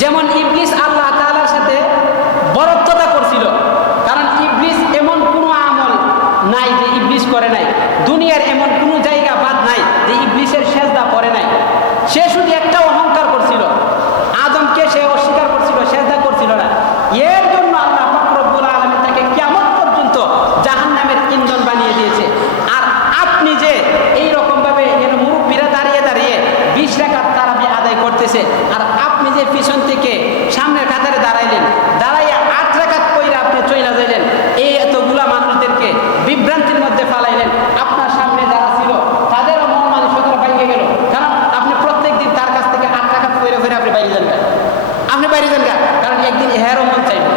যেমন ইবলিস আল্লাহ তাআলার সাথে বরত্বতা করছিল, কারণ ইবলিস এমন কোনো আমল নাই যে ইবলিস করে নাই, দুনিয়ার এমন কোনো জায়গা বাদ নাই যে ইবলিসের সেজদা করে নাই। সে শুধু একটা অহংকার করছিল, আদমকে সে অস্বীকার করছিল, সেজদা করছিল না। এর জন্য আল্লাহ পাক রব্বুল আলামিন তাকে কিয়ামত পর্যন্ত জাহান্নামের ইন্ধন বানিয়ে দিয়েছে। আর আপনি যে এই রকম ভাবে এর মুরব্বীরা দাঁড়িয়ে দাঁড়িয়ে 20 রাকাত তারাবি আদায় করতেছে, আর আপনি যে পিছন থেকে সামনের কাতারে দাঁড়াইলেন, দাঁড়াইয়া 8 রাকাত কইরা আপনি চইলা যাইলেন, এই এতগুলা মানুষদেরকে বিভ্রান্তির মধ্যে ফালাইলেন। আপনার সামনে যারা ছিল তাদেরও মন মানসিকতা ভেঙে গেল, কারণ আপনি প্রত্যেকদিন তার কাছ থেকে 8 রাকাত কইরা কইরা আপনি বাইরে যান, আপনি বাইরে যান, কারণ একদিন এরও মন চাইবে।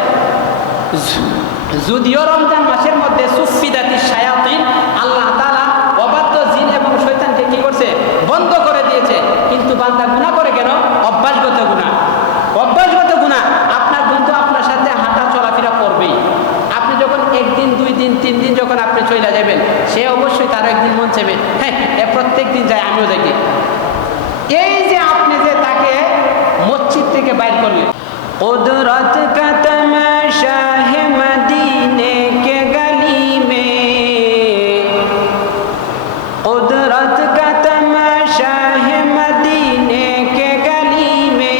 যদিও রমজান মাসের মধ্যে সুফিদাতি শায়াতিন, আল্লাহ তাআলা অবাধ্য জিন এবং শয়তানকে কি করছে, বন্ধ করে দিয়েছে, কিন্তু বান্দা গুনাহ করে কেন? অভ্যাসগত গুনাহ। অভ্যাসগত গুনাহ। আপনার বন্ধু আপনার সাথে হাঁটা চলাফেরা করবেই। আপনি যখন 1 দিন 2 দিন 3 দিন যখন আপনি চলে যাবেন, সে অবশ্যই তারও একদিন মন চাইবে, হ্যাঁ এ প্রত্যেক দিন যায়, আমিও যাই। এই যে আপনি যে তাকে মসজিদ থেকে বাইর করলেন, কুদরত কা তমাশা হে মদিনে কে গলি মে, কুদরত কা তমাশা হে মদিনে কে গলি মে,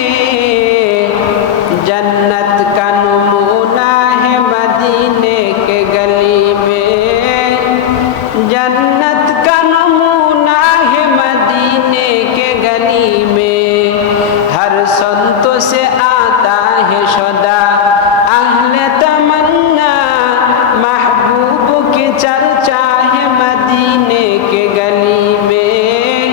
জন্নত কা নমুনা হে মদিনে কে গলি মে, जन्नत का नमूना है मदीने के गली में, हर संतों से आता है सदा अहले तमन्ना, महबूब की चर्चा है मदीने के गली में,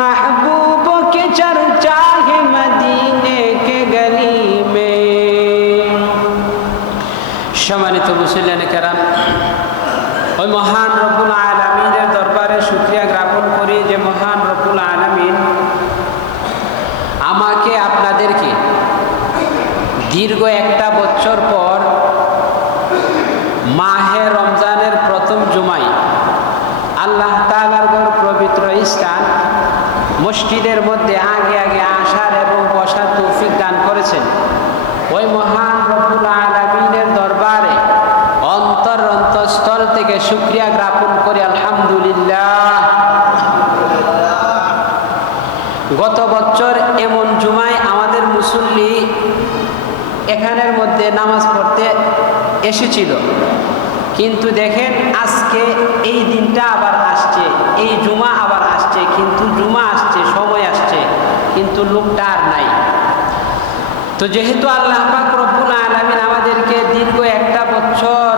महबूब की चर्चा है मदीने के गली में। সম্মানিত মুসলিয়ানে কেরাম, ওই মহান রব্বুল আলামিনের দরবারে শুকরিয়া জ্ঞাপন করি যে মহান রব্বুল আলামিন আমাকে আপনাদেরকে দীর্ঘ 1 বছর পর মাহে রমজানের প্রথম জুমায় আল্লাহ তাআলার ঘর পবিত্র স্থান মসজিদের মধ্যে আগে আগে আসার এবং বসার তৌফিক দান করেছেন। ওই মহান রব্বুল আলামিনের দরবারে অন্তরস্থল থেকে শুকরিয়া জ্ঞাপন করি আলহামদুলিল্লাহ। গত বছর এমন জুমায় আমাদের মুসল্লি এখানের মধ্যে নামাজ পড়তে এসেছিল, কিন্তু দেখেন আজকে এই দিনটা আবার আসছে, এই জুমা আবার আসছে, কিন্তু জুমা আসছে, সময় আসছে, কিন্তু লোকটা আর নাই। তো যেহেতু আল্লাহ পাক রব্বুল আলামিন আমাদেরকে দীর্ঘ 1 বছর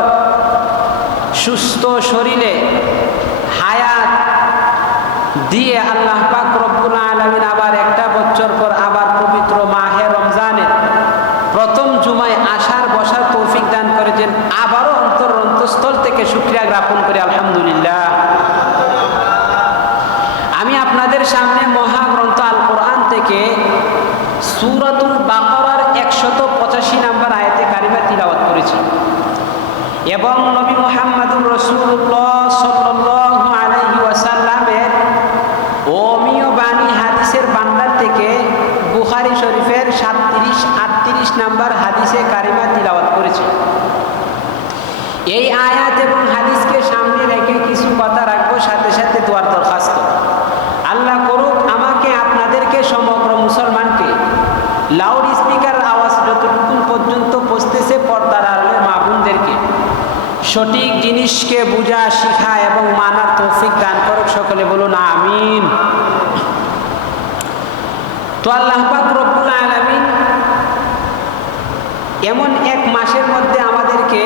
সুস্থ শরীরে হায়াত দিয়ে আল্লাহ পাক রব্বুল আলামিন আবার 1 বছর পর আবার পবিত্র মাহে রমজানের প্রথম জুমায় আসার বসার তৌফিক দান করেছেন, আবারও অন্তরস্থল থেকে শুকরিয়া জ্ঞাপন করি আলহামদুলিল্লাহ। আমি আপনাদের সামনে মহাগ্রন্থ আল কোরআন থেকে সূরাতুল বাকারার 185 নম্বর আয়াতে কারিমা তিলাওয়াত করেছি, এবং নবী মুহাম্মদুর রাসূলুল্লাহ সাল্লাল্লাহু আলাইহি ওয়াসাল্লামের অমীয় বাণী হাদিসের ভান্ডার থেকে বুখারী শরীফের 37-38 নম্বর হাদিসে কারিমা তিলাওয়াত করেছি। এই আয়াত এবং হাদিসকে সামনে রেখে কিছু কথা রাখবো, সাথে সাথে দোয়ার দরখাস্ত। আল্লাহ করুক আমাকে আপনাদেরকে সমগ্র মুসলমানকে লাউড স্পিকার আওয়াজ যতটুকু পর্যন্ত পৌঁছতেছে পর্দার আড়ালের মা বোনদেরকে সঠিক জিনিসকে বুঝা শিখা এবং মানার তৌফিক দান করুক, সকলে বলুন আমিন। তো আল্লাহ পাক রব্বুল আলামিন এমন এক মাসের মধ্যে আমাদেরকে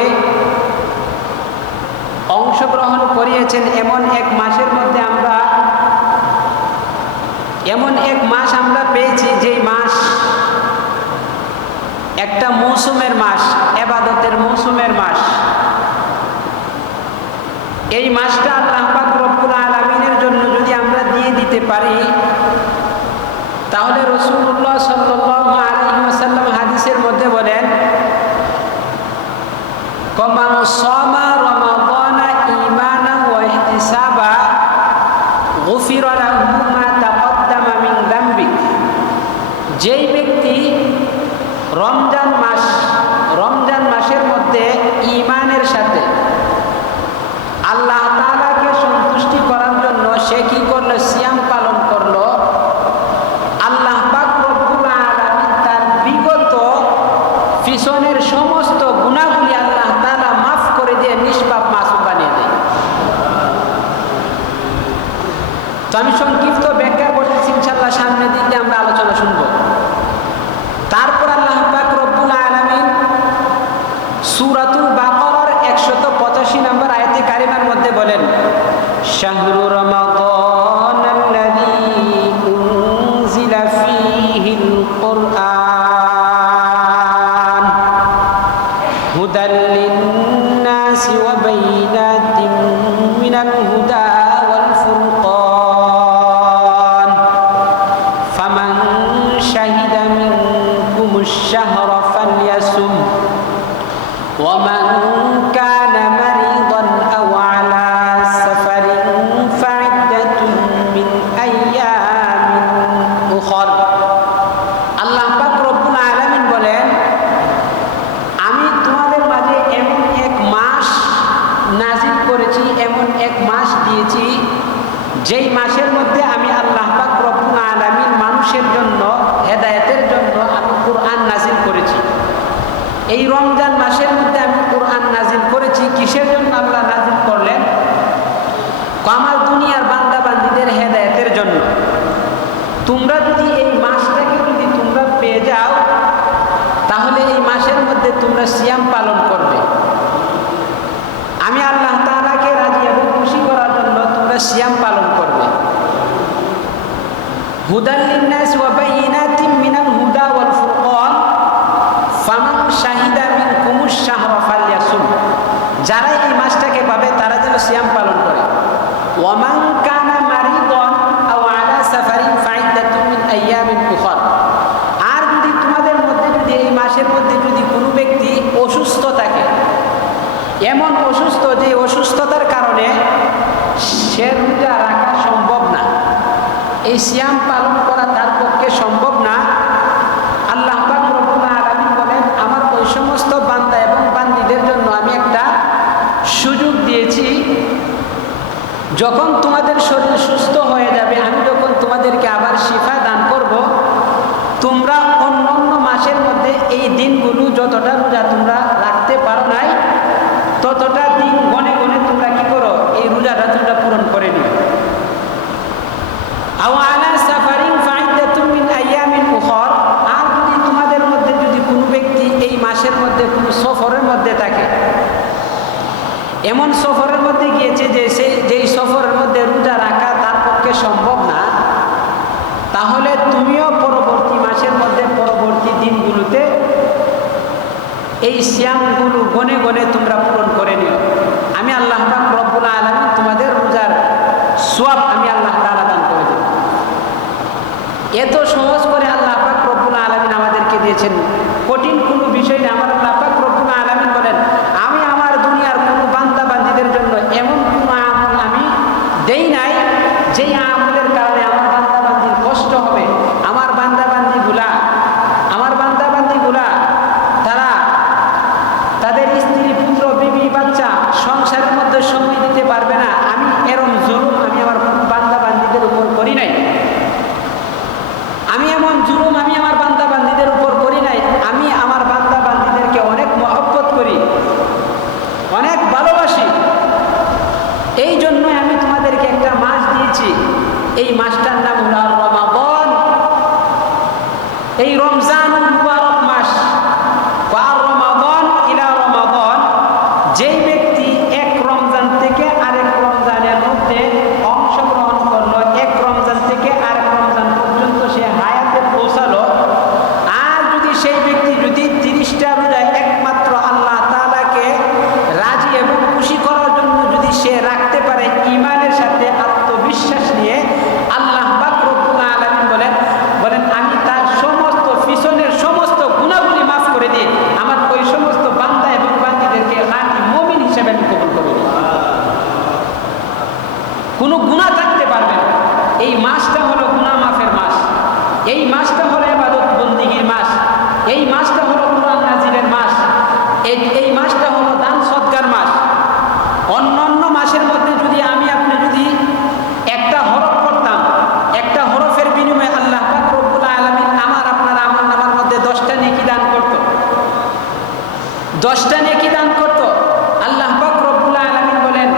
অংশগ্রহণ করিয়েছেন, এমন এক মাসের মধ্যে এমন এক মাস আমরা পেয়েছি, যেই মাস একটা মৌসুমের মাস, ইবাদতের মৌসুমের মাস। এই মাসটা আল্লাহ পাক রব্বুল আলামিনের জন্য যদি আমরা দিয়ে দিতে পারি, তাহলে রাসূলুল্লাহ সাল্লাল্লাহু আলাইহি ওয়াসাল্লাম হাদিসের মধ্যে বলেন, মান সামা রমাদানা ঈমানান ওয়া ইহতিসাবা গুফিরা লাহু মা তাকদ্দামা মিন যামবি। যেই ব্যক্তি রমজান মাসের মধ্যে ঈমানের সাথে আল্লাহ তাআলাকে সন্তুষ্টি করার জন্য সে কি করলো? সিয়াম পালন করলো। আল্লাহ পাক রব্বুল আলামিন তার বিগত পিছনের সমস্ত গুনাহগুলি আল্লাহ তাআলা মাফ করে দিয়ে নিষ্পাপ মাসুম বানিয়ে দেয়। তো আমি সংক্ষিপ্ত ব্যাখ্যা করতেছি, ইনশাআল্লাহ সামনের দিকে আমরা আলোচনা শুনবো। তারপর আল্লাহ পাক রব্বুল আলামিন সূরাতুল বাকারার 185 নম্বর আয়াতে কারিমার মধ্যে বলেন, শাহরু রমাদানাল্লাযী উনজিলা ফীহিল কুরআন হুদাল লিন-নাসি ওয়া বাইয়িনাতিন মিনাল হুদা ওয়াল ফুরকান ফামান শাহিদা মিনকুমুশ শাহরা ফালইয়াসুম ওয়া মান কানা মারিদান আও আলা সাফারিন ফাইদ্দাতুন মিন আইয়ামিন উখর। আল্লাহ পাক রব্বুল আলামিন বলেন, আমি তোমাদের মাঝে এমন এক মাস নাজিল করেছি, এমন এক মাস দিয়েছি যেই মাসের মধ্যে আমি আল্লাহ পাক রব্বুল আলামিন মানুষের জন্য হেদায়েতের জন্য আমি কুরআন নাজিল করেছি। এই রমজান মাসের মধ্যে আমি কুরআন নাজিল করেছি। কিসের জন্য আল্লাহ নাজিল করলেন? আমার দুনিয়ার বান্দা বান্দীদের হেদায়েতের জন্য। তোমরা যদি এই মাসটাকে যদি তোমরা পেয়ে যাও, তাহলে এই মাসের মধ্যে তোমরা সিয়াম পালন করবে। আমি আল্লাহ তাআলাকে রাজি এবং খুশি করার জন্য তোমরা সিয়াম পালন করবে। হুদাল লিন-নাস ওয়া বাইয়িনাতিন মিনাল হুদা ওয়াল ফুরকান ফামান শাহিদা মিনকুমুশ শাহরা ফালইয়াসুম। যারা এই মাসটাকে পাবে তারা যেন সিয়াম পালন করে। ওয়া মান কানা মারিদান আও আলা সাফারিন ফাইদ্দাতুন মিন আইয়ামিন উখর। আর যদি তোমাদের মধ্যে যদি এই মাসের মধ্যে যদি কোনো ব্যক্তি অসুস্থ থাকে, এমন অসুস্থ যে অসুস্থতার কারণে সে রোজা রাখা সম্ভব না, এই সিয়াম পালন করা তার পক্ষে সম্ভব না, আল্লাহ পাক রব্বুল আলামিন বলেন, আমার ওই সমস্ত বান্দা এবং বান্দীদের জন্য আমি একটা সুযোগ দিয়েছি। যখন তোমাদের শরীর সুস্থ হয়ে যাবে, আমি যখন তোমাদেরকে আবার শিফা দান করব, তোমরা অন্য মাসের মধ্যে এই দিনগুলো যতটা রোজা তোমরা রাখতে পারো নাই, ততটা দিন গনে গনে তোমরা কি করো? এই রোজাটা তোমরা পূরণ করে নিও। আও আলা সাফারিন ফাইদ্দাতুন মিন আইয়ামিন উখর। আর যদি তোমাদের মধ্যে যদি কোনো ব্যক্তি এই মাসের মধ্যে কোনো সফরের মধ্যে থাকে, এমন সফরের মধ্যে গিয়েছে যে যেই সফরের মধ্যে রোজা রাখা তার পক্ষে সম্ভব না, তাহলে তুমিও পরবর্তী মাসের মধ্যে পরবর্তী দিনগুলোতে এই সিয়ামগুলো গনে গনে তোমরা পূরণ করে নিও। আমি আল্লাহ পাক রব্বুল আলামিন তোমাদের রোজার সওয়াব আমি আল্লাহ তাআলা দান করে দেব। এত সহজ করে আল্লাহ পাক রব্বুল আলামিন আমাদেরকে দিয়েছেন, কঠিন কোনো বিষয় না। আমার আল্লাহ পাক রব্বুল আলামিন বলেন, আমি আমার দুনিয়ার কোনো বান্দা বান্দীদের জন্য এমন কোনো আমল আমি দেই নাই যেই আমলের কারণে আমার বান্দা বান্দীর কষ্ট হবে। আমার বান্দা বান্দীগুলা তারা তাদের স্ত্রী পুত্র বিবি বাচ্চা সংসারের মধ্যে সময় দিতে পারবে না। আমি এরম জুলুম আমি আমার বান্দা বান্দীদের উপর করি নাই। আমি এমন জুলুম আমি আমার বান্দা বান্দীদের উপর করি নাই। আমি আমার বান্দা বান্দীদেরকে অনেক মহব্বত করি, অনেক ভালোবাসি। এই জন্যই আমি তোমাদেরকে একটা মাস দিয়েছি। এই মাসটার নাম হলো রমাদান। এই রমজানুল মুবারক মাস। আর রমাদান ইলা রমাদান, যেই ব্যক্তি এক রমজান থেকে আরেক রমজানের মধ্যে অংশগ্রহণ করলো, এক রমজান থেকে আরেক রমজান পর্যন্ত সে হায়াতে পৌঁছালো, আর যদি সেই ব্যক্তি যদি 30টা রোজায় একমাত্র আল্লাহ তাআলাকে রাজি এবং খুশি করার জন্য যদি সে রাখতে পারে ঈমানের সাথে আত্মবিশ্বাস নিয়ে, আল্লাহ পাক রব্বুল আলামিন বলেন আমি তার সমস্ত পিছনের সমস্ত 10টা নেকি দান করত। আল্লাহ পাক রব্বুল আলামিন বলেন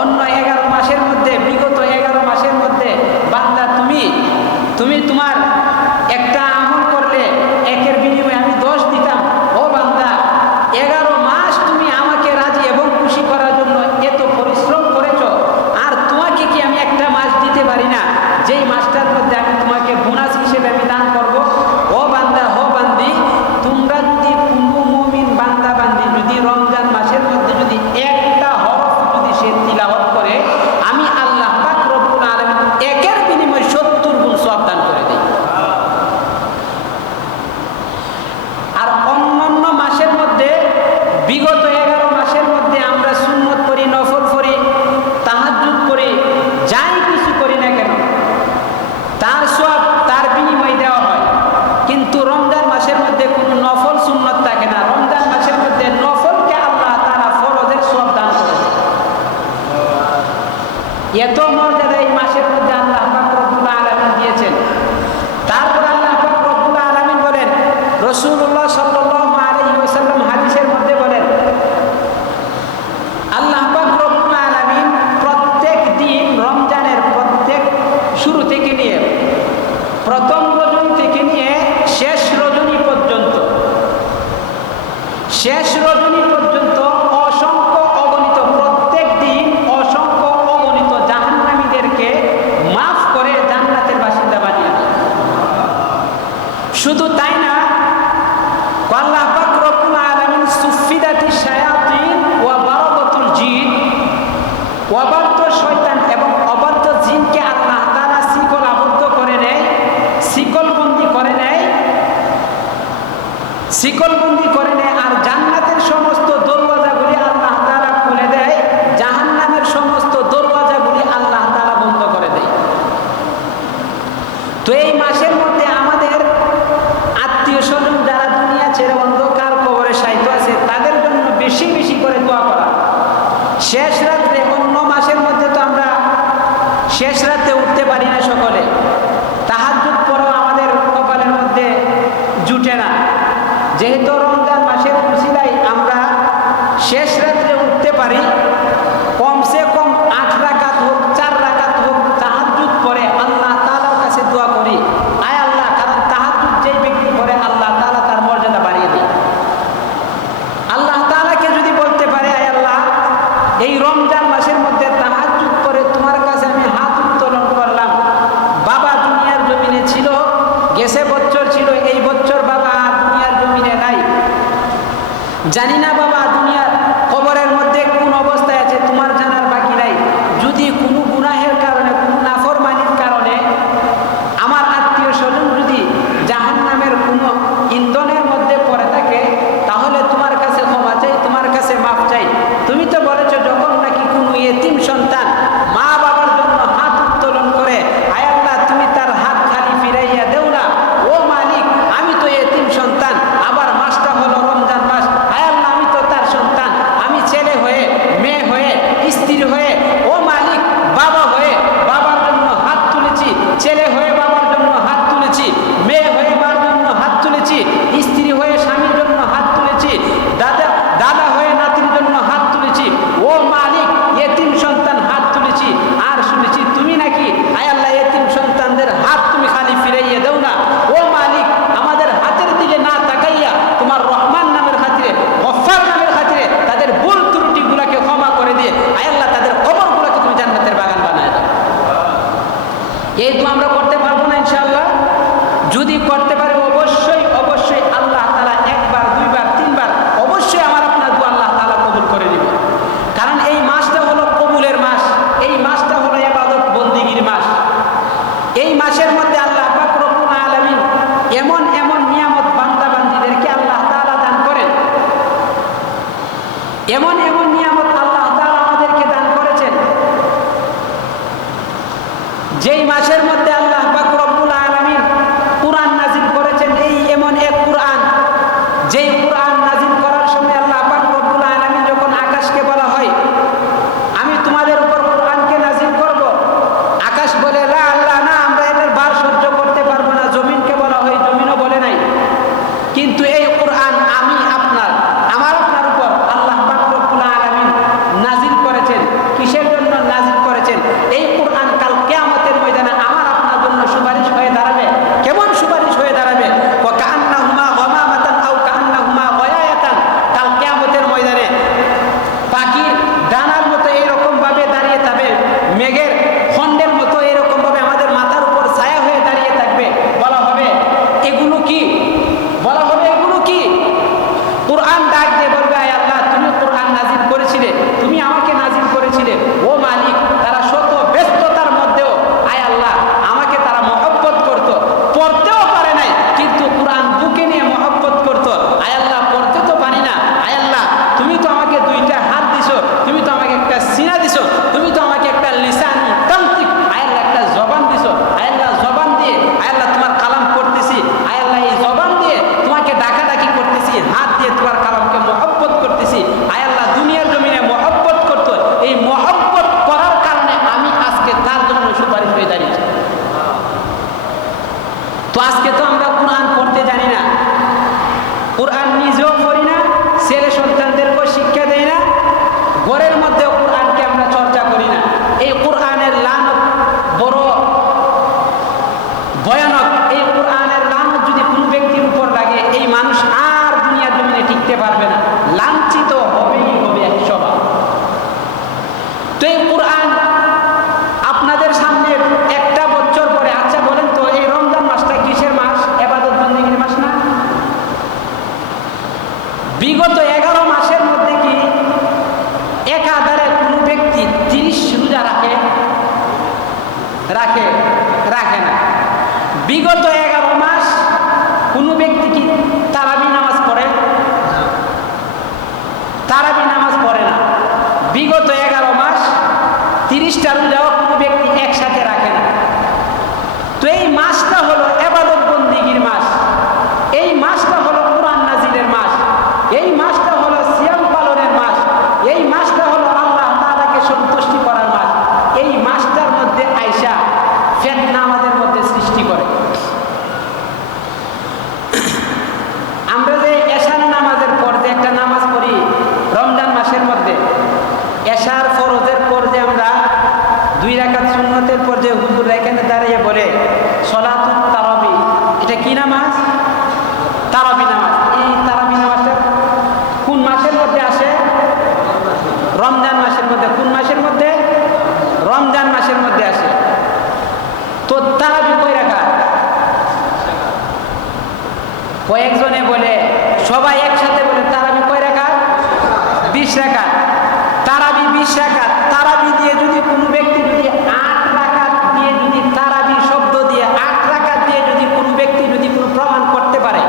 অন্য 11 মাসের মধ্যে, বিগত 11 মাসের মধ্যে বান্দা তুমি তোমার একটা আমল করলে একের বিনিময়ে আমি 10 দিতাম। ও বান্দা, 11 মাস তুমি আমাকে রাজি এবং খুশি করার জন্য এত পরিশ্রম করেছ, আর তোমাকে কি আমি একটা মাস দিতে পারি না যেই মাসটার মধ্যে আমি তোমাকে বোনাস হিসেবে আমি দান করব? ও বান্দা, ও বান্দি, তোমরা যদি কোনো মুমিন বান্দা বান্দি যদি রমজান মাসের মধ্যে যদি একটা হরফ যদি সে তিলাওয়াত করে, আমি আল্লাহ পাক রব্বুল আলামিন একের বিনিময়ে 70 গুণ সওয়াব দান করে দেই। আর অন্যান্য মাসের মধ্যে, বিগত 11 মাসের মধ্যে আমরা সুন্নত করি, নফল করি, তাহাজ্জুদ করি, যাই কিছু করি না কেন তার সওয়াব তার বিনিময়ে দেওয়া হয়। কিন্তু রমজান মাসের মধ্যে কোনো নফল সুন্নত থাকে না। রমজান মাসের মধ্যে নফলকে আল্লাহ তাআলা ফরজের সওয়াব দান করে দেয়। এত মর্যাদা এই মাসের মধ্যে আল্লাহ পাক রব্বুল আলামিন দিয়েছেন। তারপর আল্লাহ পাক রব্বুল আলামিন বলেন, রাসূলুল্লাহ সাল্লাল্লাহু আলাইহি ওয়াসাল্লাম হাদিসের মধ্যে বলেন, আল্লাহ পাক রব্বুল আলামিন প্রত্যেক দিন রমজানের প্রত্যেক শুরু থেকে নিয়ে প্রথম রজনী থেকে নিয়ে শেষ রজনী পর্যন্ত অসংখ্য অগণিত, প্রত্যেক দিন অসংখ্য অগণিত জাহান্নামীদেরকে মাফ করে জান্নাতের বাসিন্দা বানিয়ে দেয়। শুধু তাই না, আল্লাহ পাক রব্বুল আলামিন সুফিদাতিশ শায়াতিন ওয়া বারাদাতুল জিন, অবাধ্য শয়তান এবং অবাধ্য জিনকে আল্লাহ তাআলা শিকল আবদ্ধ করে নেয়, শিকলবন্দি করে নেয়। আর জান্নাতের সমস্ত দরওয়াজাগুলি আল্লাহ তাআলা খুলে দেয়, জাহান্নামের সমস্ত দরওয়াজাগুলি আল্লাহ তাআলা বন্ধ করে দেয়। তো এই মাসের মধ্যে আমাদের আত্মীয় স্বজন যারা দুনিয়া ছেড়ে অন্ধকার কবরে শায়িত আছে, তাদের জন্য বেশি বেশি করে দোয়া করা। শেষ রাত্রে, অন্য মাসের মধ্যে তো আমরা শেষ রাতে উঠতে পারি না সকলে, তাহাজ্জুদ পড়াও আমাদের কপালের মধ্যে জুটে না। যেহেতু রমজান মাসের উসিলায় আমরা শেষ রাত্রে উঠতে পারি, কমসে কম 8 রাকাত হোক, 4 রাকাত হোক, তাহাজ্জুদ পড়ে আল্লাহ তাআলার কাছে দোয়া করি, আয় আল্লাহ, কারণ তাহাজ্জুদ যেই ব্যক্তি পড়ে আল্লাহ তাআলা তার মর্যাদা বাড়িয়ে দেয়। আল্লাহ তাআলাকে যদি বলতে পারে, আয় আল্লাহ, এই রমজান মাসের মধ্যে তাহাজ্জুদ করে তোমার কাছে আমি হাত উত্তোলন করলাম। বাবা দুনিয়ার জমিনে ছিল, গেছে বছর ছিল, এই বছর বাবা আর দুনিয়ার জমিনে নাই। জানি না বাবা দুনিয়ার কবরের মধ্যে কোন অবস্থায় আছে, তোমার জানার বাকি নাই। যদি কোনো গুনাহের কারণে, কোনো নাফরমানির কারণে আমার আত্মীয় স্বজন যদি জাহান্নামের কোনো ইন্ধনের মধ্যে পড়ে থাকে, তাহলে তোমার কাছে ক্ষমা চাই, তোমার কাছে মাফ চাই। তুমি তো বলেছো যখন নাকি কোনো ইয়েতিম সন্তান মা বাবার জন্য হাত উত্তোলন করে, আয় আল্লাহ, তুমি তার হাত খালি ফিরাইয়া দেও না। ও মালিক, আমি তো ইয়েতিম সন্তান, আবার মাসটা হলো রমজান মাস, আয় আল্লাহ, আমি তো তার সন্তান, আমি ছেলে হয়ে, মেয়ে হয়ে, স্ত্রী হয়ে, ও মালিক, বাবা হয়ে বাবার জন্য হাত তুলেছি, ছেলে হয়ে বাবার জন্য হাত তুলেছি, মেয়ে হয়ে মার জন্য হাত তুলেছি, স্ত্রী হয়ে স্বামীর জন্য হাত তুলেছি, দাদা হয়ে নাতির জন্য হাত তুলেছি। ও মালিক, ইয়েতিম সন্তান হাত তুলেছি, আর শুনেছি তুমি নাকি, আয় আল্লাহ, ইয়েতিম সন্তানদের হাত তুমি খালি ফিরাইয়া দেও না। ও মালিক, আমাদের হাতের দিকে না তাকাইয়া তোমার রহমান নামের খাতিরে, গফফার নামের খাতিরে তাদের ভুল ত্রুটিগুলোকে ক্ষমা করে দিয়ে, আয় আল্লাহ, তাদের কবরগুলোকে তুমি জান্নাতের বাগান বানায় দাও। এই তো আমরা করতে পারবো না ইনশাআল্লাহ? যদি করতে পারে অবশ্যই অবশ্যই আল্লাহ তাআলা 1 বার 2 বার 3 বার অবশ্যই আমার আপনার দোয়া আল্লাহ তাআলা কবুল করে নেবে। কারণ এই মাসটা হলো কবুলের মাস, এই মাসটা হলো ইবাদত বন্দেগীর মাস। এই মাসের মধ্যে আল্লাহ পাক রব্বুল আলামিন এমন এমন নিয়ামত বান্দা বান্দীদেরকে আল্লাহ তাআলা দান করেন, এমন এমন নিয়ামত আল্লাহ তাআলা আমাদেরকে দান করেছেন। যেই মাসের মধ্যে আল্লাহ পাক রব্বুল আলামিন কুরআন নাযিল করেছেন, এই এমন এক কুরআন, যেই কুরআন নাযিল করার সময় আল্লাহ পাক রব্বুল আলামিন যখন আকাশকে বলা হয়, আমি তোমাদের উপর কুরআনকে নাযিল করব, আকাশ বলে, লা আল্লাহ, না, আমরা এটার ভার সহ্য করতে পারবো না। জমিনকে বলা হয়, জমিনও বলে নাই। কিন্তু এই কুরআন আমি আপনার, আমার আপনার পারবে না, লাঞ্ছিত হবেই হবে 100 বার। তো এই কোরআন আপনাদের সামনে একটা বছর পরে, আচ্ছা বলেন তো এই রমজান মাসটা কিসের মাস? ইবাদত বন্দেগীর মাস না? বিগত 11 মাসের মধ্যে কি একাধারে কোনো ব্যক্তি 30 রোজা রাখে? না। বিগত 11 মাস কোনো ব্যক্তি কি তারাবি নামাজ পড়ে? তারাবি নামাজ পড়ে না। বিগত 11 মাস 30টা রোজাও কোনো ব্যক্তি একসাথে রাখে না। তো এই মাসটা হলো ইবাদত বন্দেগীর মাস, এই মাসটা হলো কোরআন নাজিলের মাস, এই মাসটা হলো সিয়াম পালনের মাস, এই মাসটা হলো আল্লাহ তাআলাকে সন্তুষ্টি করার মাস। এই মাসটার মধ্যে আইসা ফিতনা আমাদের মধ্যে সৃষ্টি করে। আমরা যে এশার নামাজের পর যে একটা নামাজ পড়ি রমজান মাসের মধ্যে, এশার ফরজের পর যে আমরা 2 রাকাত সুন্নতের পর যে হুজুর এখানে দাঁড়িয়ে বলে সলাতুত তারাবি, এটা কি নামাজ? তারাবি নামাজ। এই তারাবি নামাজটা কোন মাসের মধ্যে আসে? রমজান মাসের মধ্যে। কোন মাসের মধ্যে? রমজান মাসের মধ্যে আসে। তো তারাবি কয় রাকাত? কয়েকজনে বলে, সবাই একসাথে বলে তারাবি কয় রাকাত? 20 রাকাত। তারাবি 20 রাকাত। তারাবি দিয়ে যদি কোনো ব্যক্তি যদি 8 রাকাত দিয়ে যদি তারাবি শব্দ দিয়ে 8 রাকাত দিয়ে যদি কোনো ব্যক্তি যদি কোনো প্রমাণ করতে পারে,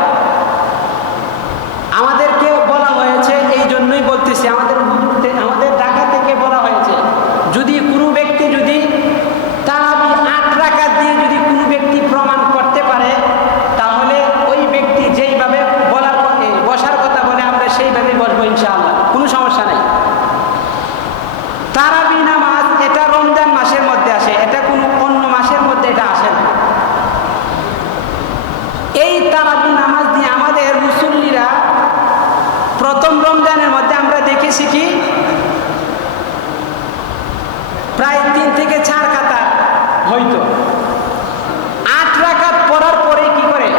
আমাদেরকে বলা হয়েছে, এই জন্যই বলতেছি, আমাদের ঢাকা থেকে বলা হয়েছে, যদি কোনো ব্যক্তি যদি তারাবি 8 রাকাত দিয়ে যদি কোনো ব্যক্তি প্রমাণ করতে পারে, তাহলে ওই ব্যক্তি যেইভাবে বসার কথা বলে আমরা সেইভাবেই বসবো ইনশাআল্লাহ, কোনো সমস্যা নেই। তারাবি নামাজ এটা রমজান মাসের মধ্যে আসে, এটা কোনো অন্য মাসের মধ্যে এটা আসে না। এই তারাবি নামাজ দিয়ে আমাদের মুসল্লিরা প্রথম রমজানের মধ্যে আমরা দেখেছি কি প্রায় 3 থেকে 4 কাতার হইতো। 8 রাকাত পড়ার পরে কি করে?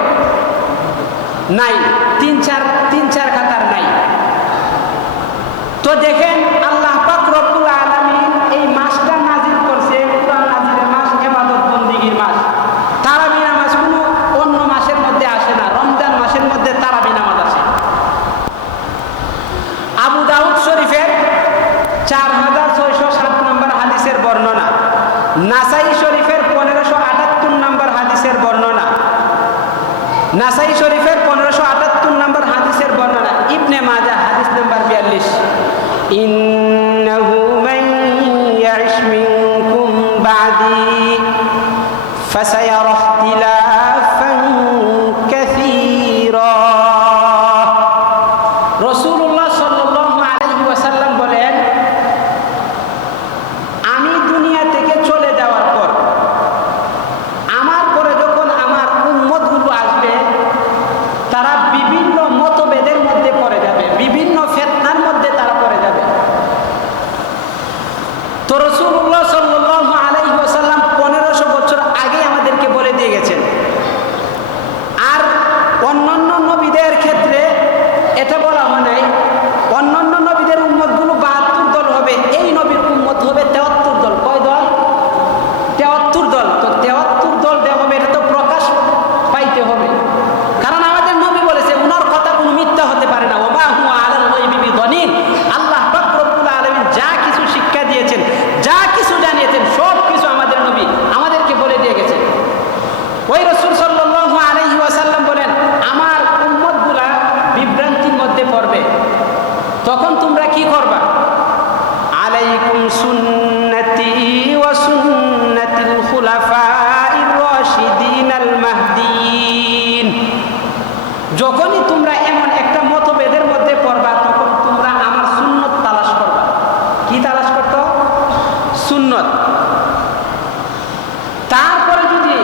নাই, 3-4 কাতার নাই। তো দেখেন আল্লাহ পাক রব্বুল আলামিন এই মাসটা নাজিল করছে, কোরআন নাজিলের মাস, ইবাদত বন্দেগীর মাস। তারাবি নামাজ কোনো অন্য মাসের মধ্যে আসে না, রমজান মাসের মধ্যে তারাবি নামাজ আসে। আবু দাউদ শরীফের 4607 নম্বর হাদিসের বর্ণনা, নাসাই শরীফের 1578 নম্বর হাদিসের বর্ণনা, নাসাই শরীফের 1578 নম্বর হাদিসের বর্ণনা, ইবনে মাজাহ হাদিস নাম্বার 42, ইন্নাহু মান ইয়াইশ মিনকুম বাদি ফাসায়ারা ইখতিলাফান কাসীরা। রাসূলুল্লাহ সাল্লাল্লাহু আলাইহি ওয়াসাল্লাম বলেন, আমি দুনিয়া থেকে চলে যাওয়ার পর আমার পরে যখন আমার উম্মতগুলো আসবে, তারা বিভিন্ন মতভেদের মধ্যে পড়ে যাবে, বিভিন্ন ফিতনার মধ্যে তারা পড়ে যাবে। তো রাসূলুল্লাহ সাল্লাল্লাহু আলাইহি ওয়াসাল্লাম 1500 বছর আগে আমাদেরকে বলে দিয়ে গেছেন। আর অন্যান্য নবীদের ক্ষেত্রে এটা বলা হয় নাই, অন্যান্য নবীদের উম্মতগুলো 72 দল হবে, এই নবীর উম্মত হবে 73 দল। কয় দল? 73 দল। তো 73 দল দেওয়া হবে, এটা তো প্রকাশ পাইতে হবে, কারণ আমাদের নবী বলেছে উনার কথা কোনো মিথ্যা হতে পারে না। ওমা হুয়া আলাল গায়বি বিযানিন। আল্লাহ পাক রব্বুল আলামিন যা কিছু শিক্ষা দিয়েছেন, যা কিছু জানিয়েছেন, সব কিছু আমাদের নবী আমাদেরকে বলে দিয়ে গেছেন। ওই রাসূল সাল্লাল্লাহু আলাইহি ওয়াসাল্লাম বলেন, আমার উম্মতগুলা বিভ্রান্তির মধ্যে পড়বে, তখন তোমরা কি করবা? আলাইকুম সুন্নতি ওয়া সুন্নাতিল খুলাফাইর রাশিদিনাল মাহদিয়িন। যখনই তোমরা এমন একটা মতভেদের মধ্যে পড়বা, তখন তোমরা আমার সুন্নত তালাশ করবা। কি তালাশ করতো? সুন্নত। তারপরে যদি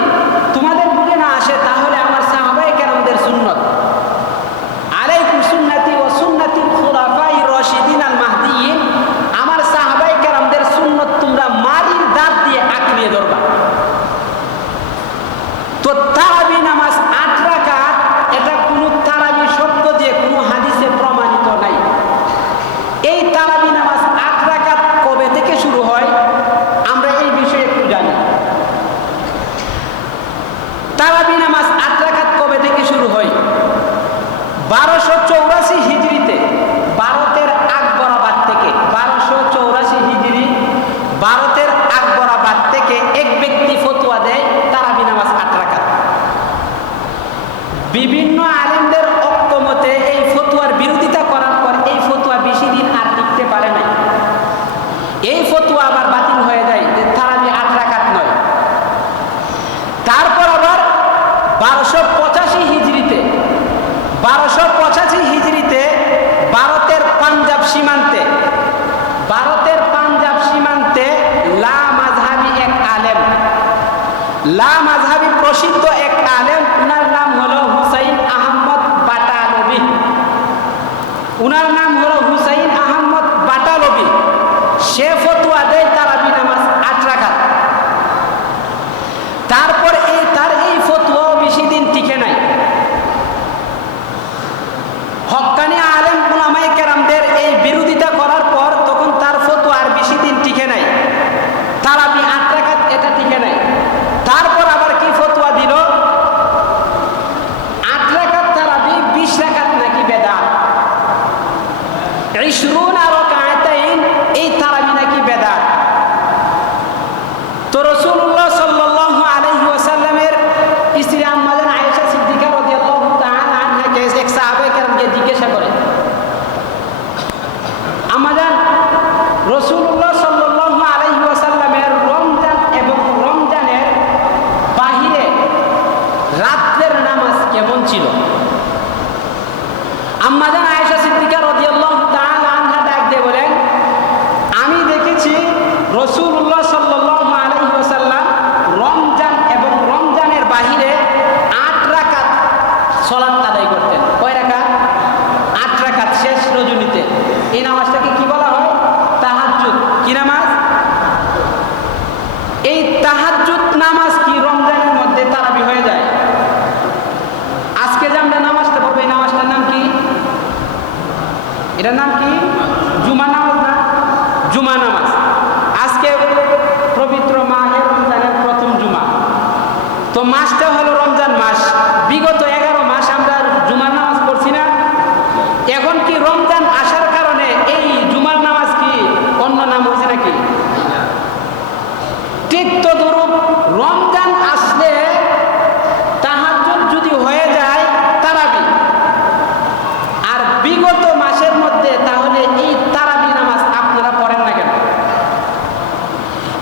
তোমাদের বুঝে না আসে, তাহলে আমার সাহাবায়ে কেরামদের সুন্নত, আলাইকুম সুন্নতি ওয়া সুন্নাতিল খুলাফাইর রাশিদিনাল মাহদিয়িন, আমার সাহাবায়ে কেরামদের সুন্নত তোমরা মারির দাঁত দিয়ে আঁকড়িয়ে ধরবা। তো তারাবি নামাজ 8 রাকাত, এটা কোনো তারাবি শব্দ 1284 হিজরিতে ভারতের আকবরাবাদ থেকে 1284 হিজরি ভারতের আকবরাবাদ থেকে এক ব্যক্তি ফতোয়া দেয় তারাবি নামাজ 8 রাকাত। বিভিন্ন আলেমদের ঐক্যমতে এই ফতোয়ার বিরোধিতা করার পর এই ফতোয়া বেশি দিন আর টিকতে পারে না। এই ফতোয়া আবার বাতিল হয়ে যায় যে তারাবি 8 রাকাত নয়। তারপর আবার 1285 হিজরিতে 1285 হিজরিতে ভারতের পাঞ্জাব সীমান্তে লা মাযহাবী প্রসিদ্ধ এক আলেম, উনার নাম হলো হুসাইন আহমদ বাটালবি। সে ফতোয়া দেয় তারাবি নামাজ 8 রাকাত। তারপর তার এই ফতোয়াও বেশি দিন টিকে নাই। হক্কানি আলেম উলামায়ে কেরামদের এই বিরোধিতা করার পর তখন তার ফতোয়া আর বেশি দিন টিকে নাই। তারাবি 8 রাকাত এটা টিকে নাই। তারপর আবার কি ফতোয়া দিল, 8 রাকাত তারাবি 20 রাকাত নাকি বেদাত, 20 রাকাতাইন এই তারাবি নাকি বেদাত। তো রাসূলুল্লাহ সাল্লাল্লাহু আলাইহি ওয়াসাল্লামের স্ত্রী আম্মা জান আয়েশা সিদ্দিকা রাদিয়াল্লাহু তাআলা আনহাকে এক সাহাবায়ে কেরামকে জিজ্ঞাসা করে, আম্মা জান রাসূলুল্লাহ সাল্লাল্লাহু আলাইহি ওয়াসাল্লামের রমজান এবং রমজানের বাহিরে রাতের নামাজ কেমন ছিল? আম্মা জান আয়েশা সিদ্দিকা রাদিয়াল্লাহু তাআলা আনহা ডাক দিয়ে বলেন, আমি দেখেছি রাসূলুল্লাহ সাল্লাল্লাহু আলাইহি ওয়াসাল্লাম রমজান এবং রমজানের বাহিরে 8 রাকাত সালাত আদায় করতেন। কয় রাকাত? 8 রাকাত শেষ রজনীতে। এই নামাজটাকে কি বলা হয়? তাহাজ্জুদ। কি নামাজ? এই তাহাজ্জুদ নামাজ কি রমজানের মধ্যে তারাবি হয়ে যায়? আজকে যে আমরা নামাজটা পড়বো এই নামাজটার নাম কি? এটার নাম কি? জুমা নামাজ না? জুমা নামাজ। আজকে পবিত্র মাহে রমজানের প্রথম জুমা। তো মাসটা হলো রমজান মাস। বিগত 11 মাস আমরা জুমার নামাজ পড়ছি না? এখন কি রমজান আসার কারণে এই জুমার নামাজ কি অন্য নাম হয়েছে নাকি? ঠিক তদ্রূপ রমজান আসলে তাহাজ্জুদ যদি হয়ে যায় তারাবি, আর বিগত মাসের মধ্যে তাহলে এই তারাবি নামাজ আপনারা পড়েন না কেন?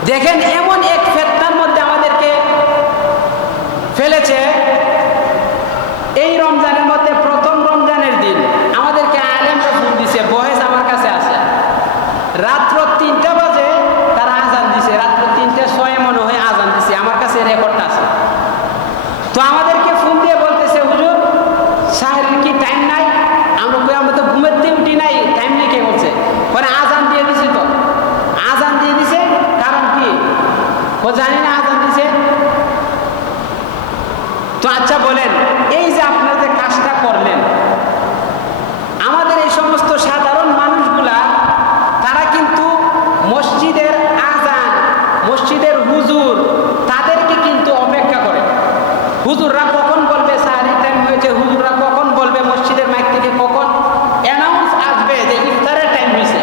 দেখেন এমন এক ফেতনার মধ্যে আমাদেরকে ফেলেছে। এই রমজানের মধ্যে প্রথম রমজানের দিন আমাদেরকে আলেমরা ফোন দিছে, বয়েস আমার কাছে আছে, রাত্র 3টা বাজে তারা আজান দিছে, রাত্র 3:06 মনে হয় আজান দিছে, আমার কাছে রেকর্ডটা আছে। তো আমাদেরকে ফোন দিয়ে বলতেছে, হুজুর সাহেবের কি টাইম নাই? আমরা তো ঘুমেতে উঠি নাই, টাইম নেই। কে বলছে? পরে আজান দিয়ে দিছে। তো আজান দিয়ে দিছে কারণ কি? ও জানি না আজান দিছে। তো আচ্ছা বলেন, এই যে আপনারা যে কাজটা করলেন, আমাদের এই সমস্ত সাধারণ মানুষগুলা তারা কিন্তু মসজিদের আজান, মসজিদের হুজুর তাদেরকে কিন্তু অপেক্ষা করে। হুজুররা কখন বলবে সাহারির টাইম হয়েছে, হুজুররা কখন বলবে মসজিদের মাইক থেকে কখন অ্যানাউন্স আসবে যে ইফতারের টাইম হয়েছে।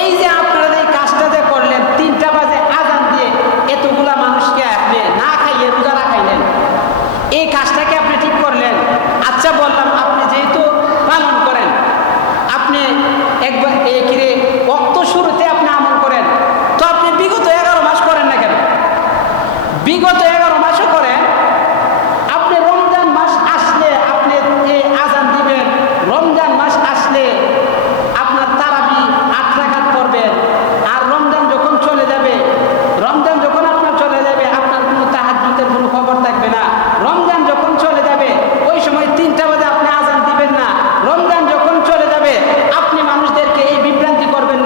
এই যে আপনারা এই কাজটা যে করলেন, 3টা বাজে আজান দিয়ে এতগুলা মানুষকে আপনি না খাইয়ে রোজা রাখাইলেন, এই কাজটাকে আপনি ঠিক করলেন। আচ্ছা বললাম, আপনি যেহেতু পালন করেন, আপনি একবার কিরে অক্ত শুরুতে আপনি আমল করেন, তো আপনি বিগত 11 মাস করেন না কেন? বিগত 11 মাসও করেন। আপনি রমজান মাস আসলে আপনি এই আজান দিবেন, রমজান মাস আসলে আপনার তারাবি 8 রাকাত পড়বেন, আর রমজান যখন চলে যাবে, রমজান যখন আপনার চলে যাবে আপনার কোনো তাহাজ্জুদের কোনো খবর থাকবে না। রমজান যখন চলে যাবে ওই সময় 3টা বাজে আপনি আজান দিবেন না। রমজান যখন চলে যাবে আপনি মানুষদেরকে এই বিভ্রান্তি করবেন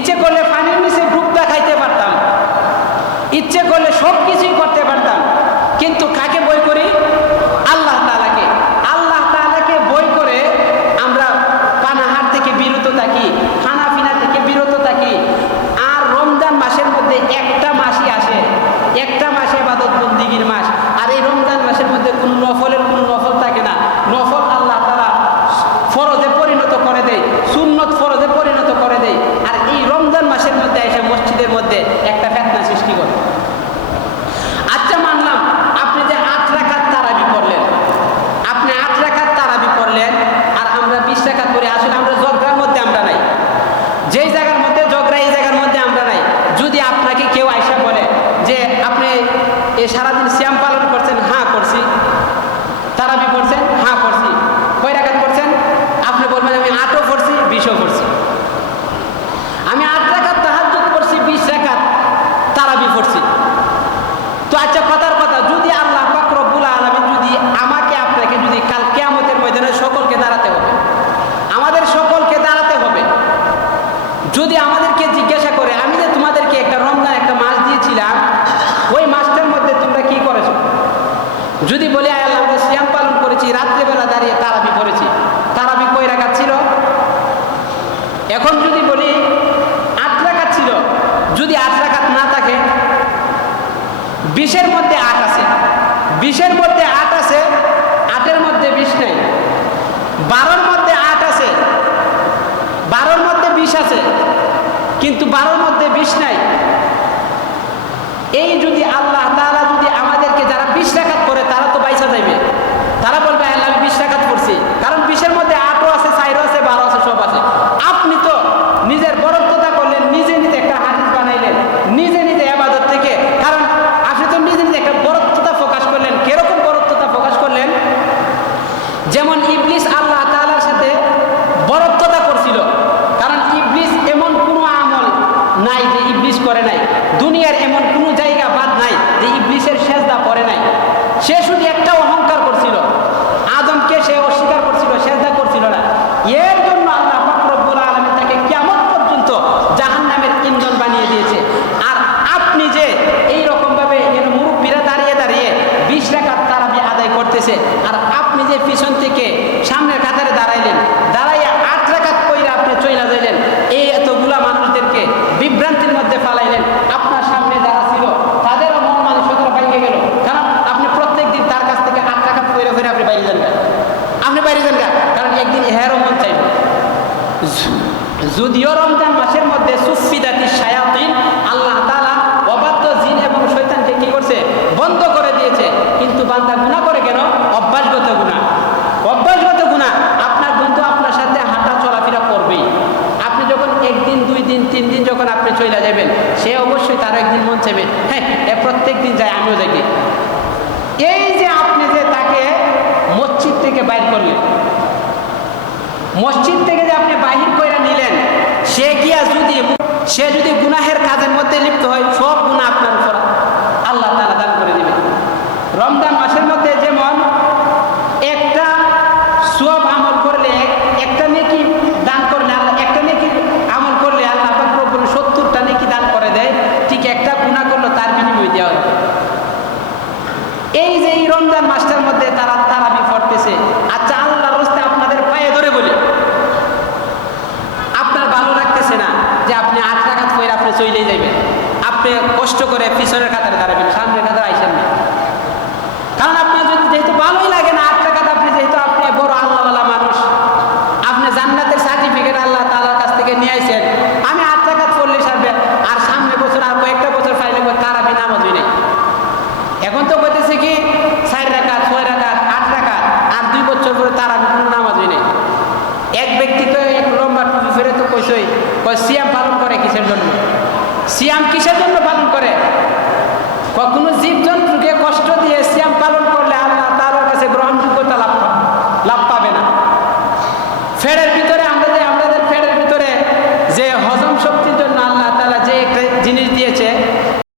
ইচ্ছে করলে পানির নিচে ডুব দেখাইতে পারতাম, ইচ্ছে করলে সব কিছুই করতে পারতাম, কিন্তু কাকে বই করি? আল্লাহ তাআলাকে। আল্লাহ তাআলাকে বই করে আমরা পানাহার থেকে বিরত থাকি, খানাপিনা থেকে বিরত থাকি। আর রমজান মাসের মধ্যে একটা মাসই আসে, একটা মাসে ইবাদত বন্দিগির মাস। আর এই রমজান মাসের মধ্যে কোনো নফল থাকে না। নফল আল্লাহ তাআলা ফরজে পরিণত করে দেয়, সুন্নত ফরজে পরিণত করে দেয়। আর এই রমজান মাসের মধ্যে এসে মসজিদের মধ্যে একটা ফিতনা সৃষ্টি করে। আচ্ছা, মানলাম আপনি যে 8 রাকাত তারাবি পড়লেন, আপনি 8 রাকাত তারাবি পড়লেন, আর আমরা 20 রাকাত পড়ি। আসলে আমরা ঝগড়ার মধ্যে আমরা নাই, যেই জায়গার মধ্যে ঝগড়া এই জায়গার মধ্যে আমরা নাই। যদি আপনাকে কেউ আইসা বলে যে আপনি এ সারাদিন সিয়াম পালন করছেন, হ্যাঁ করছি। তারাবি পড়ছেন, হ্যাঁ করছি। কয় রাকাত পড়ছেন? আপনি বলবেন আমি 8ও পড়ছি, 20ও পড়ছি। আমি 8 রাকাত তাহাজ্জুদ পড়ছি, 20 রাকাত তারাবি পড়ছি। তো আচ্ছা, কথার কথা, যদি আল্লাহ পাক রব্বুল আলামিন যদি আমাকে আপনাকে যদি কাল কিয়ামতের ময়দানে সকলকে দাঁড়াতে হবে, আমাদের সকলকে দাঁড়াতে হবে, যদি আমাদেরকে জিজ্ঞাসা করে আমি যে তোমাদেরকে একটা রমজান একটা মাস দিয়েছিলাম, ওই মাসটার মধ্যে তোমরা কি করেছো? যদি বলি আয় আল্লাহ আমরা সিয়াম পালন করেছি, রাত্রেবেলা দাঁড়িয়ে তারাবি করেছি। তারাবি কয় রাকাত ছিল? এখন যদি বলি 8 রাকাত ছিল, যদি 8 রাকাত না থাকে, 20-এর মধ্যে 8 আছে, 20-এর মধ্যে 8 আছে, 8-এর মধ্যে 20 নাই, 12-র মধ্যে 8 আছে, 12-র মধ্যে 20 আছে, কিন্তু 12-র মধ্যে 20 নাই। এই যদি আল্লাহ তাআলা যদি আমাদেরকে, যারা 20 রাকাত করে তারা তো বাইসা যাইবে, তারা বলবে আল্লাহ আমি 20 রাকাত পড়ছি, কারণ 20-এর মধ্যে 8ও আছে, 4ও আছে, 12 আছে, সব আছে। আপনি তো নিজের বরত্বতা করলেন, নিজে নিজে একটা হাদিস বানাইলেন, নিজে নিজে ইবাদত থেকে, কারণ আপনি তো নিজে নিজে একটা বরত্বতা প্রকাশ করলেন। কিরকম বরত্বতা প্রকাশ করলেন? যেমন ইবলিস আল্লাহ তাআলার সাথে বরত্বতা করছিল, কারণ ইবলিস এমন কোনো আমল নাই যে ইবলিস করে নাই, দুনিয়ার এমন কোনো জায়গা বাদ নাই যে ইবলিসের সেজদা পড়ে নাই। সে শুধু একটা অহংকার করছিল, আদমকে সে অস্বীকার করছিল, সেজদা করছিল না। এর জন্য আল্লাহ পাক রব্বুল আলামিন তাকে কিয়ামত পর্যন্ত জাহান্নামের ইন্ধন বানিয়ে দিয়েছে। আর আপনি যে এই রকম ভাবে মুরব্বীরা দাঁড়িয়ে দাঁড়িয়ে 20 রাকাত তারাবি আদায় করতেছে, আর আপনি যে পিছন থেকে সামনের কাতারে দাঁড়াইলেন, দাঁড়াইয়া 8 রাকাত কইরা আপনি চইলা যাইলেন, এই এতগুলা মানুষদেরকে বিভ্রান্তির মধ্যে ফালাইলেন। আপনার সামনে যারা ছিল তাদেরও মন মানসিকতা ভেঙে গেল, কারণ আপনি প্রত্যেকদিন তার কাছ থেকে 8 রাকাত কইরা ফিরে আপনি বাইরে যান না, আপনি বাইরে যান না, কারণ একদিন হেরও মন চাইবে। যদিও রমজান মাসের মধ্যে সুফিদাতিশ শায়াতিন, আল্লাহ তাআলা অবাধ্য জিন এবং শয়তানকে কি করছে? বন্ধ করে দিয়েছে, কিন্তু বান্দা গুনাহ করে কেন? অভ্যাসগত গুনাহ, অভ্যাসগত গুনাহ। আপনার বন্ধু আপনার সাথে হাঁটা চলাফেরা করবেই। আপনি যখন 1 দিন 2 দিন 3 দিন যখন আপনি চলে যাবেন, সে অবশ্যই তার একদিন মন চাইবে, হ্যাঁ প্রত্যেক দিন যায় আমিও যাই। এই যে আপনি যে তাকে মসজিদ থেকে বাইর করলেন, মসজিদ থেকে যে আপনি বাহির করে নিলেন, সে যদি গুনাহের কাজের মধ্যে লিপ্ত হয়, সব গুনাহ আপনার উপর আল্লাহ তাআলা দান করে দিবেন। রমজান মাসের মধ্যে যেমন একটা সওয়াব আমল করলে, একটা নেকি দান করলে, একটা নেকি আমল করলে আল্লাহ পাক রব্বুল 70টা নেকি দান করে দেয়, ঠিক একটা গুনাহ করলে তার বিনিময় দেওয়া হবে। এই যে এই রমজান মাসটার মধ্যে তারা তারাবি পড়তেছে। আচ্ছা, আল্লাহর রাস্তায় আপনাদের পায়ে ধরে বলি, আপনার ভালো লাগতেছে না যে আপনি 8 রাকাত পড়ে আপনি চলেই যাবেন, আপনি কষ্ট করে পিছনের কাতারে দাঁড়াবেন, সামনের কাতারে আইসেন না, কারণ আপনার যদি যেহেতু ভালোই লাগে না 8 রাকাত, আপনি যেহেতু আপনি বড় আল্লাহওয়ালা মানুষ, আপনি জান্নাতের সার্টিফিকেট আল্লাহ তাআলার কাছ থেকে নিয়ে আইছেন, আমি 8 রাকাত পড়লে সারবে, আর সামনের বছর আর কয়েকটা বছর পাইলে তারাবি নামাজই নেই। এখন তো বলতেছে কি 4 রাকাত 6 রাকাত 8 রাকাত, আর 2 বছর পরে তারাবি কোনো নামাজই নেই। এক ব্যক্তি তো এক লম্বা টুপি ফেরে তো কইসই, সিয়াম পালন করে কিসের জন্য? সিয়াম কিসের জন্য পালন করে? কোনো জীবজন্তুকে কষ্ট দিয়ে সিয়াম পালন করলে আল্লাহ তাআলার কাছে গ্রহণযোগ্যতা লাভ পাবে না। ফেরের ভিতরে